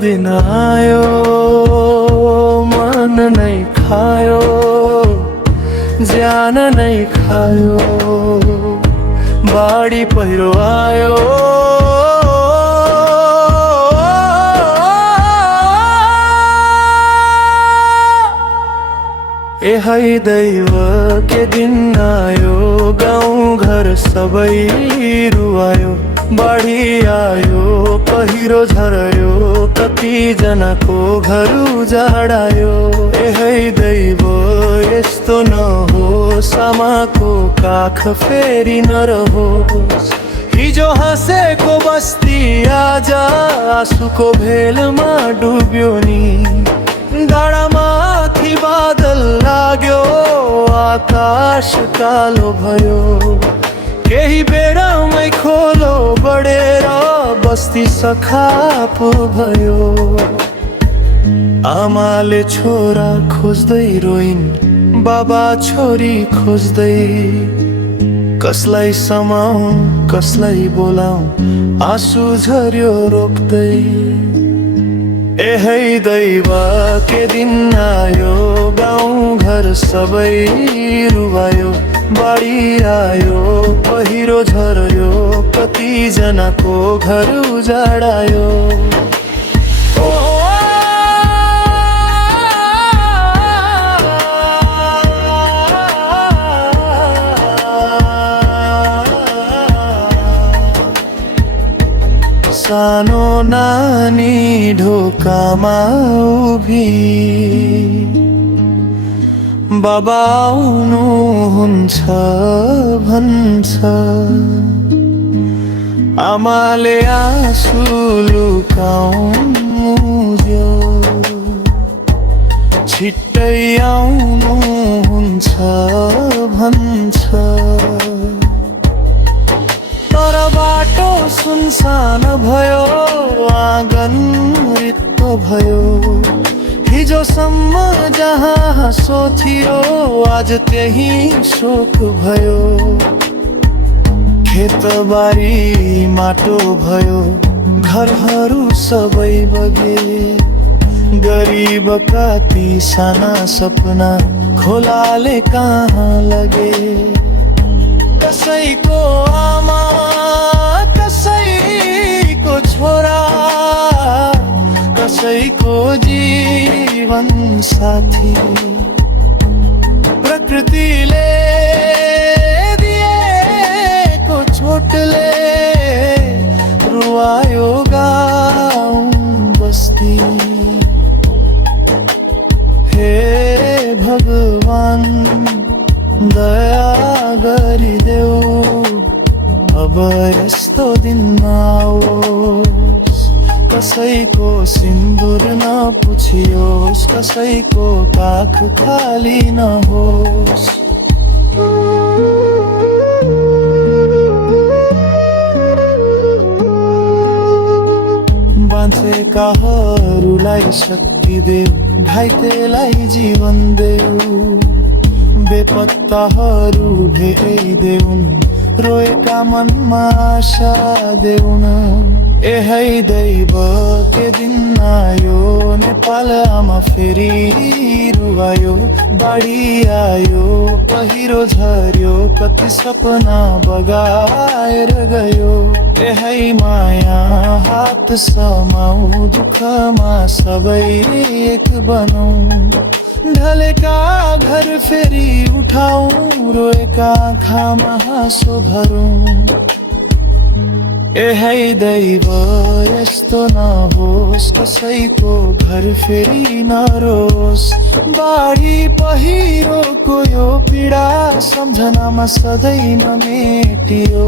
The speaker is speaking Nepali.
दिन आयो मन नै खायो ज्यान नै खायो बाढी पहिरो आयो है दैव के दिन आयो गाउँ घर सबै रुवायो बाढी आयो पहिरो झर्यो कति जनाको घर उजाडायो है दैव यस्तो नहोस् आमाको काख फेरि नरहोस् हिजो हाँसेको बस्ती आज आँसुको भेलमा डुब्यो नि डाँडामाथि बादल लाग्यो आकाश कालो भयो केही बेरामै खोलो बढेर बस्ती सखाप भयो आमाले छोरा खोज्दै रोइन् बाबा छोरी खोज्दै कसलाई समाऊ कसलाई बोलाऊ आँसु झर्यो रोक्दै है दैव के दिन आयो गाउँ घर सबै रुवायो बाढी आयो पहिरो झर्यो कति जनाको घर उजाडायो सानो नानी ढोकामा उभी बाबा आउनुहुन्छ भन्छ आमाले आँसु लुकाउन्ज्यो छिट्टै आउनुहुन्छ भन्छ तर बाटो सुनसान भयो आँगन रित्तो भयो हिजोसम्म जहाँ हाँसो थियो आज त्यही शोक भयो खेतबारी माटो भयो घरहरू सबै बगे गरिबका ती साना सपना खोलाले कहाँ लगे कसैको आमा कसैको छोरा कसैको जीवन साथी प्रकृतिले दिएको चोटले रुवायो गाउँ बस्ती हे भगवान दया गरिदेऊ अब यस्तो दिन आओस् कसैको सिन्दुर नपुछियोस् कसैको काख खाली नहोस् बाँचेकाहरूलाई शक्ति देऊ घाइतेलाई जीवन देऊ बेपत्ताहरू धेरै देऊन् रोएका मनमा आशा देऊन है दैव के दिन आयो नेपाल आमा फेरि रुवायो बाढी आयो पहिरो झर्यो कति सपना बगाएर गयो है माया हात समाऊ दुःखमा सबै एक बनौँ ढलेका घर फेरि उठाऊ रोएका आँखामा हाँसो भरौँ है दैव यस्तो नहोस् कसैको घर फेरि नरोस् बाढी पहिरोको यो पीडा सम्झनामा सधैँ नमेटियोस्